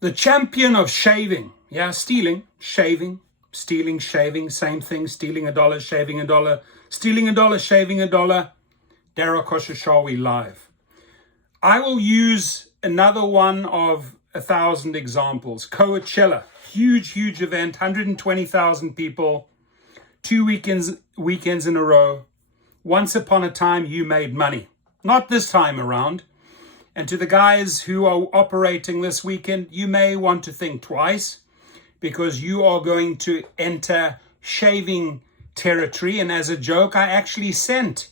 The champion of shaving. Yeah, stealing, shaving, stealing, shaving, same thing. Stealing $1, shaving $1, stealing $1, shaving $1. Dara Khosrowshahi live. I will use another one of 1,000 examples. Coachella, huge event, 120,000 people, 2 weekends in a row. Once upon a time, you made money. Not this time around. And to the guys who are operating this weekend, you may want to think twice, because you are going to enter shaving territory. And as a joke, I actually sent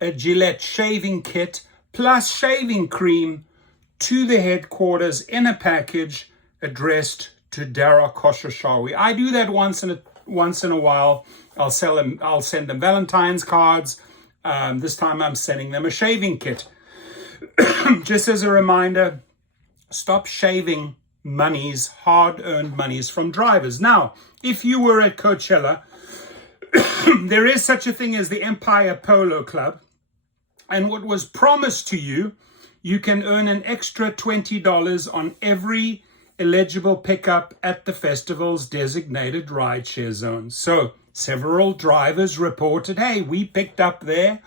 a Gillette shaving kit plus shaving cream to the headquarters in a package addressed to Dara Khosrowshahi. I do that once in a while. I'll send them Valentine's cards. This time I'm sending them a shaving kit. Just as a reminder, stop shaving monies, hard-earned monies from drivers. Now, if you were at Coachella, there is such a thing as the Empire Polo Club. And what was promised to you, you can earn an extra $20 on every eligible pickup at the festival's designated rideshare zones. So several drivers reported, hey, we picked up there.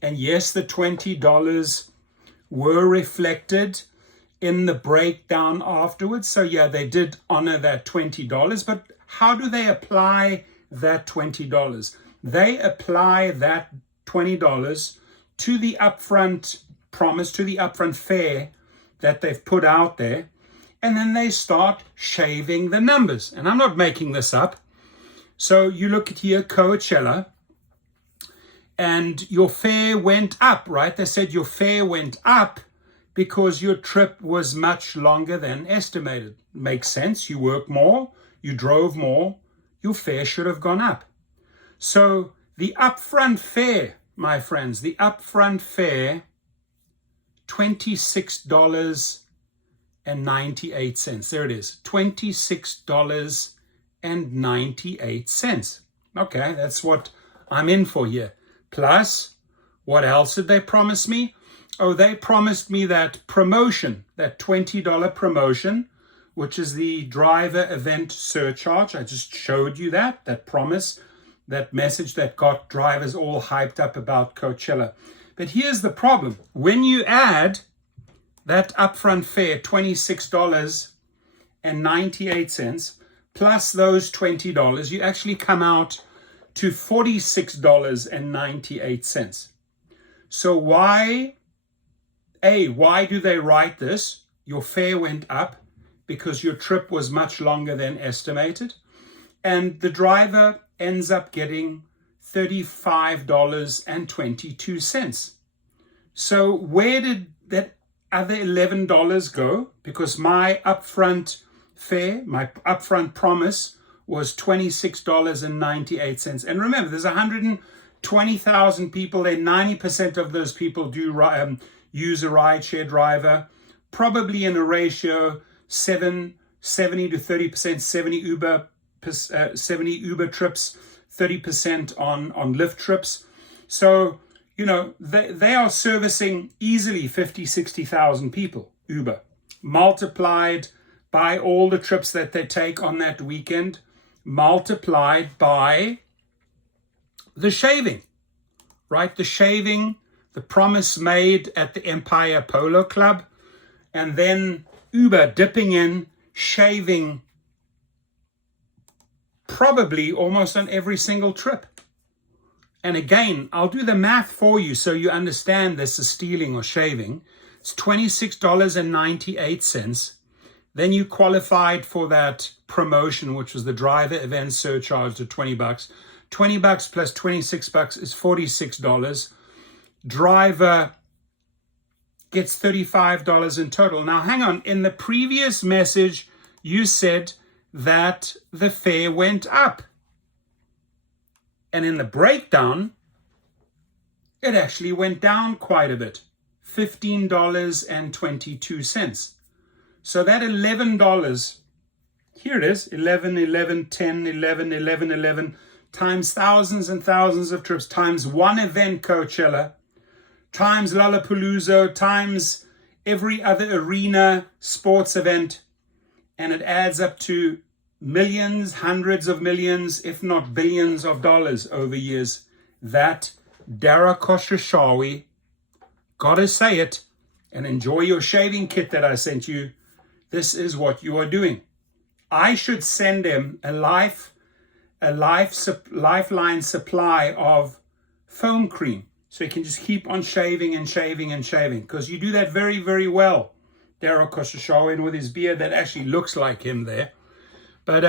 And yes, the $20 were reflected in the breakdown afterwards. So yeah, they did honor that $20. But how do they apply that $20? They apply that $20 to the upfront promise, to the upfront fare that they've put out there. And then they start shaving the numbers. And I'm not making this up. So you look at here, Coachella, and your fare went up, right? They said your fare went up because your trip was much longer than estimated. Makes sense. You work more, you drove more, your fare should have gone up. So the upfront fare, my friends, the upfront fare, $26.98. There it is, $26.98. Okay, that's what I'm in for here. Plus, what else did they promise me? Oh, they promised me that promotion, that $20 promotion, which is the driver event surcharge. I just showed you that promise, that message that got drivers all hyped up about Coachella. But here's the problem. When you add that upfront fare, $26.98, plus those $20, you actually come out to $46.98. So why do they write this? Your fare went up because your trip was much longer than estimated. And the driver ends up getting $35.22. So where did that other $11 go? Because my upfront fare, my upfront promise was $26.98. And remember, there's 120,000 people there. 90% of those people do use a rideshare driver, probably in a ratio 70 to 30%, 70 Uber trips, 30% on Lyft trips. So, you know, they are servicing easily 50, 60,000 people, Uber, multiplied by all the trips that they take on that weekend, multiplied by the shaving, right? The shaving, the promise made at the Empire Polo Club, and then Uber dipping in, shaving probably almost on every single trip. And again, I'll do the math for you so you understand this is stealing or shaving. It's $26.98. Then you qualified for that promotion, which was the driver event surcharge of $20. $20 plus $26 is $46. Driver gets $35 in total. Now, hang on. In the previous message, you said that the fare went up. And in the breakdown, it actually went down quite a bit. $15.22. So that $11, here it is, 11, 11, 10, 11, 11, 11, times thousands and thousands of trips, times one event, Coachella, times Lollapalooza, times every other arena sports event, and it adds up to millions, hundreds of millions, if not billions of dollars over years. That Dara Khosrowshahi, gotta say it, and enjoy your shaving kit that I sent you. This is what you are doing. I should send him a lifeline supply of foam cream, so he can just keep on shaving and shaving and shaving, because you do that very, very well, Dara Khosrowshahi, with his beard that actually looks like him there. But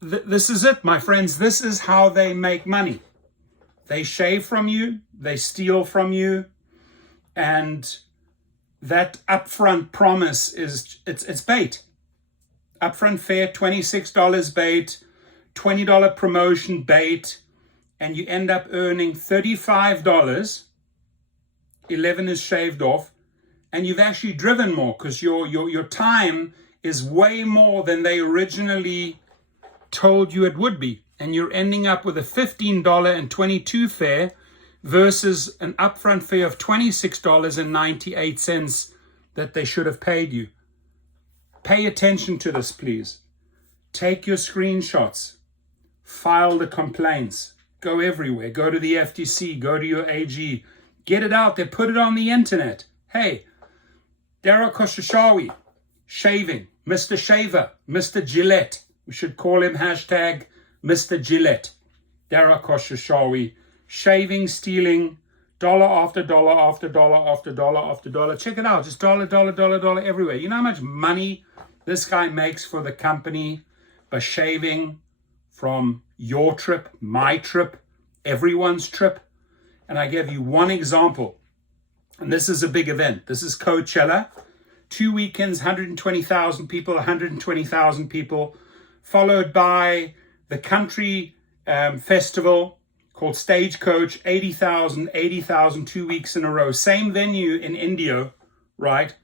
this is it, my friends. This is how they make money. They shave from you, they steal from you, and that upfront promise is it's bait. Upfront fare, $26 bait, $20 promotion bait, and you end up earning $35. 11 is shaved off, and you've actually driven more, because your time is way more than they originally told you it would be. And you're ending up with a $15.22 fare versus an upfront fare of $26.98 that they should have paid you. Pay attention to this, please. Take your screenshots, file the complaints, go everywhere, go to the FTC, go to your AG, get it out there, put it on the internet. Hey, Dara Khosrowshahi, shaving, Mr. Shaver, Mr. Gillette. We should call him hashtag Mr. Gillette. Dara Khosrowshahi, shaving, stealing, dollar after dollar after dollar after dollar after dollar. Check it out, just dollar, dollar, dollar, dollar everywhere. You know how much money this guy makes for the company by shaving from your trip, my trip, everyone's trip? And I gave you one example. And this is a big event. This is Coachella. 2 weekends, 120,000 people, 120,000 people, followed by the country festival called Stagecoach, 80,000, 2 weeks in a row. Same venue in India, right?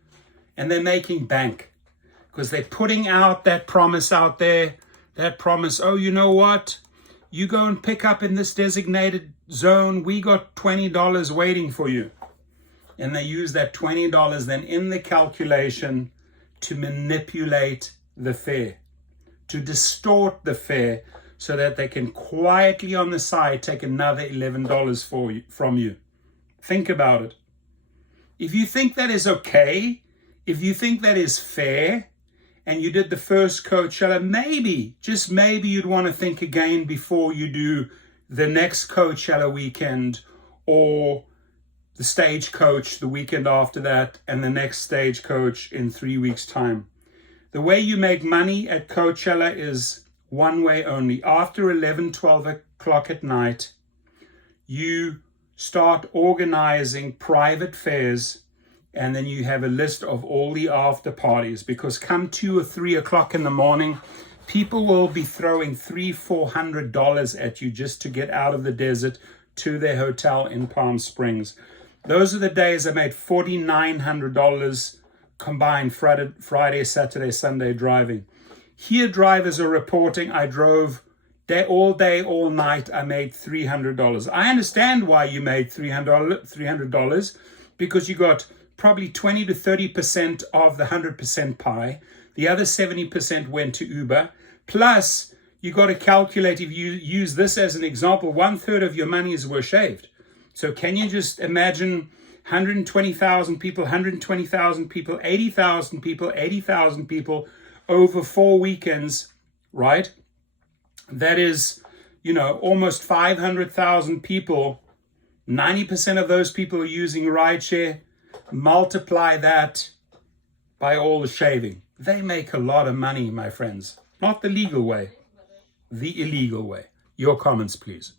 And they're making bank because they're putting out that promise out there. That promise, oh, you know what? You go and pick up in this designated zone. We got $20 waiting for you. And they use that $20 then in the calculation to manipulate the fare, to distort the fare so that they can quietly on the side take another $11 from you. Think about it. If you think that is okay, if you think that is fair, and you did the first Coachella, maybe, just maybe you'd want to think again before you do the next Coachella weekend, or the Stagecoach the weekend after that, and the next Stagecoach in 3 weeks' time. The way you make money at Coachella is one way only. After 11, 12 o'clock at night, you start organizing private fairs, and then you have a list of all the after parties, because come 2 or 3 o'clock in the morning, people will be throwing $300-400 at you just to get out of the desert to their hotel in Palm Springs. Those are the days I made $4,900 combined Friday, Saturday, Sunday driving. Here drivers are reporting I drove all day, all night. I made $300. I understand why you made $300, because you got probably 20 to 30% of the 100% pie. The other 70% went to Uber. Plus, you got to calculate, if you use this as an example, 1/3 of your monies were shaved. So can you just imagine 120,000 people, 120,000 people, 80,000 people, 80,000 people over 4 weekends, right? That is, almost 500,000 people. 90% of those people are using Rideshare. Multiply that by all the shaving. They make a lot of money, my friends. Not the legal way, the illegal way. Your comments, please.